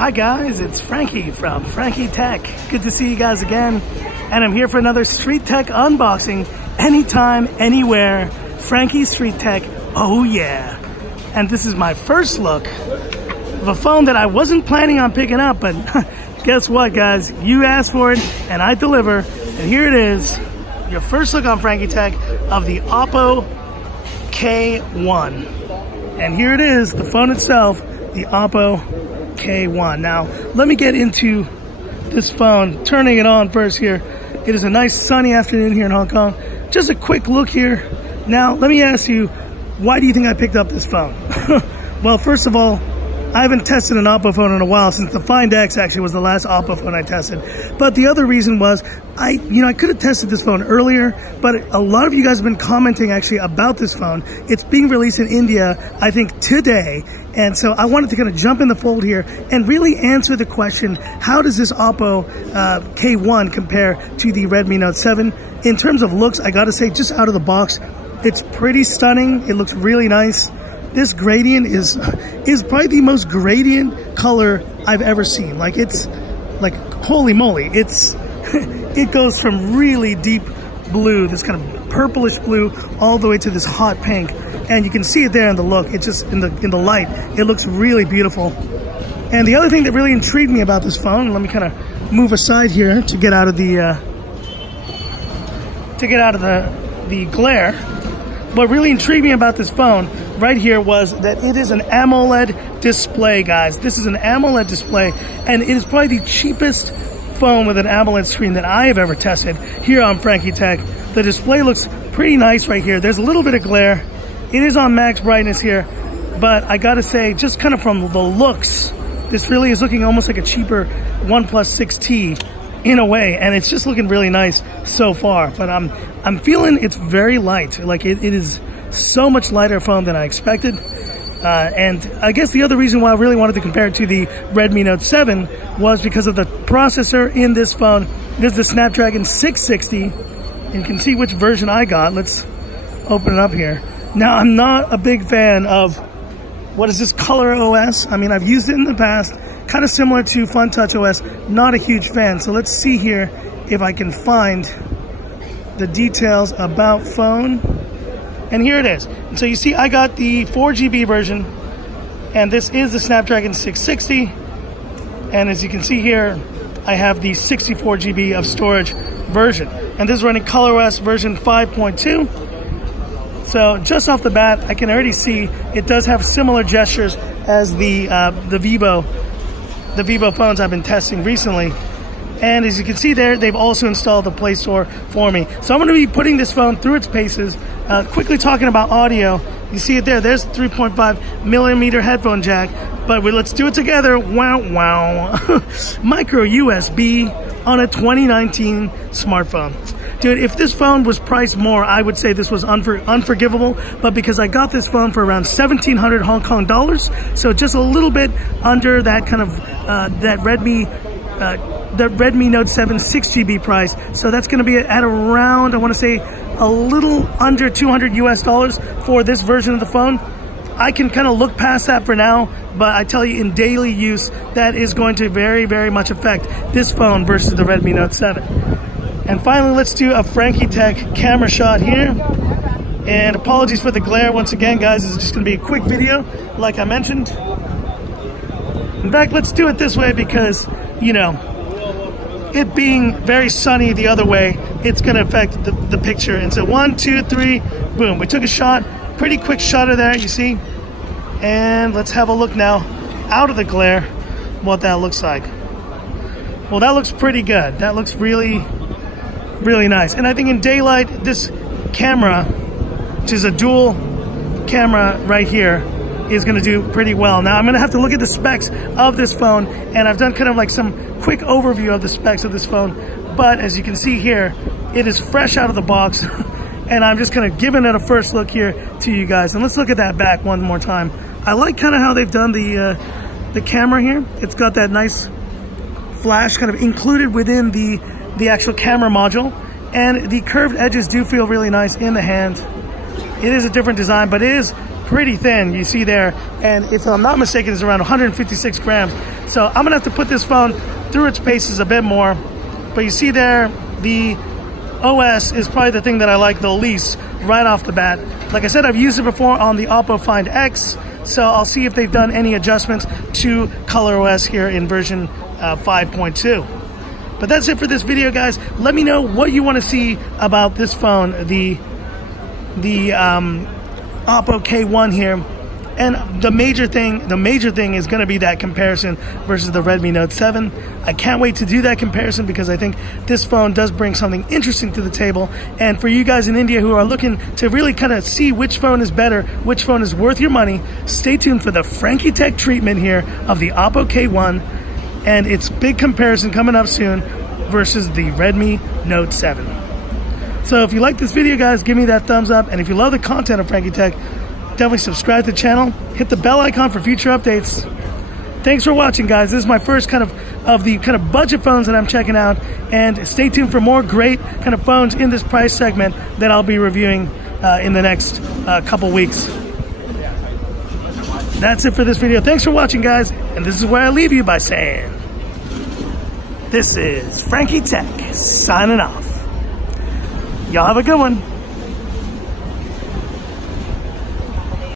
Hi guys, it's Frankie from Frankie Tech. Good to see you guys again. And I'm here for another Street Tech unboxing. Anytime, anywhere. Frankie Street Tech, oh yeah. And this is my first look of a phone that I wasn't planning on picking up, but guess what guys? You asked for it and I deliver. And here it is, your first look on Frankie Tech of the Oppo K1. And here it is, the phone itself, the Oppo K1. Now, let me get into this phone, turning it on first here. It is a nice sunny afternoon here in Hong Kong. Just a quick look here. Now, let me ask you, why do you think I picked up this phone? Well, first of all, I haven't tested an Oppo phone in a while, since the Find X actually was the last Oppo phone I tested. But the other reason was, I could have tested this phone earlier, but a lot of you guys have been commenting actually about this phone. It's being released in India, I think today. And so I wanted to kind of jump in the fold here and really answer the question, how does this Oppo K1 compare to the Redmi Note 7? In terms of looks, I gotta say, just out of the box, it's pretty stunning. It looks really nice. This gradient is probably the most gradient color I've ever seen. Like, it's like, holy moly. It goes from really deep blue, this kind of purplish blue, all the way to this hot pink. And you can see it there in the look. It's just in the light. It looks really beautiful. And the other thing that really intrigued me about this phone, let me kind of move aside here to get out of the glare. What really intrigued me about this phone right here was that it is an AMOLED display, guys. This is an AMOLED display, and it is probably the cheapest phone with an AMOLED screen that I have ever tested here on Frankie Tech. The display looks pretty nice right here. There's a little bit of glare. It is on max brightness here, but I gotta say, just kind of from the looks, this really is looking almost like a cheaper OnePlus 6T in a way, and it's just looking really nice so far. But I'm feeling it's very light. Like, it is so much lighter phone than I expected. And I guess the other reason why I really wanted to compare it to the Redmi Note 7 was because of the processor in this phone. This is the Snapdragon 660. And you can see which version I got. Let's open it up here. Now, I'm not a big fan of, what is this, Color OS? I mean, I've used it in the past, kind of similar to FunTouch OS. Not a huge fan. So let's see here if I can find the details about phone. And here it is. And so you see, I got the 4GB version, and this is the Snapdragon 660. And as you can see here, I have the 64GB of storage version. And this is running ColorOS version 5.2. So just off the bat, I can already see it does have similar gestures as the Vivo phones I've been testing recently. And as you can see there, they've also installed the Play Store for me. So I'm going to be putting this phone through its paces. Quickly talking about audio, you see it there. There's the 3.5 millimeter headphone jack. But let's do it together. Wow, wow. Micro USB on a 2019 smartphone. Dude, if this phone was priced more, I would say this was unforgivable. But because I got this phone for around 1,700 Hong Kong dollars, so just a little bit under that kind of that Redmi Note 7 6GB price. So that's going to be at around, I want to say, a little under $200 US for this version of the phone. I can kind of look past that for now, but I tell you, in daily use, that is going to very, very much affect this phone versus the Redmi Note 7. And finally, let's do a Frankie Tech camera shot here. And apologies for the glare once again, guys. This is just going to be a quick video, like I mentioned. In fact, let's do it this way because, you know, it being very sunny the other way, it's going to affect the picture. And so 1, 2, 3, boom. We took a shot, pretty quick shutter there, you see. And let's have a look now, out of the glare, what that looks like. Well, that looks pretty good. That looks really, really nice. And I think in daylight, this camera, which is a dual camera right here, is going to do pretty well. Now, I'm going to have to look at the specs of this phone, and I've done kind of like some quick overview of the specs of this phone. But as you can see here, it is fresh out of the box, and I'm just kind of giving it a first look here to you guys. And let's look at that back one more time. I like kind of how they've done the camera here. It's got that nice flash kind of included within the actual camera module, and the curved edges do feel really nice in the hand. It is a different design, but it is pretty thin, you see there, and if I'm not mistaken, it's around 156 grams. So I'm gonna have to put this phone through its paces a bit more. But you see there, the OS is probably the thing that I like the least right off the bat. Like I said, I've used it before on the Oppo Find X, so I'll see if they've done any adjustments to ColorOS here in version 5.2. But that's it for this video, guys. Let me know what you want to see about this phone, the Oppo K1 here. And the major thing is going to be that comparison versus the Redmi Note 7. I can't wait to do that comparison because I think this phone does bring something interesting to the table. And for you guys in India who are looking to really kind of see which phone is better, which phone is worth your money, stay tuned for the Frankie Tech treatment here of the Oppo K1 and its big comparison coming up soon versus the Redmi Note 7. So if you like this video, guys, give me that thumbs up. And if you love the content of Frankie Tech, definitely subscribe to the channel, hit the bell icon for future updates. Thanks for watching, guys. This is my first kind of the budget phones that I'm checking out, and stay tuned for more great kind of phones in this price segment that I'll be reviewing in the next couple weeks. That's it for this video. Thanks for watching, guys, and this is where I leave you by saying, this is Frankie Tech signing off. Y'all have a good one.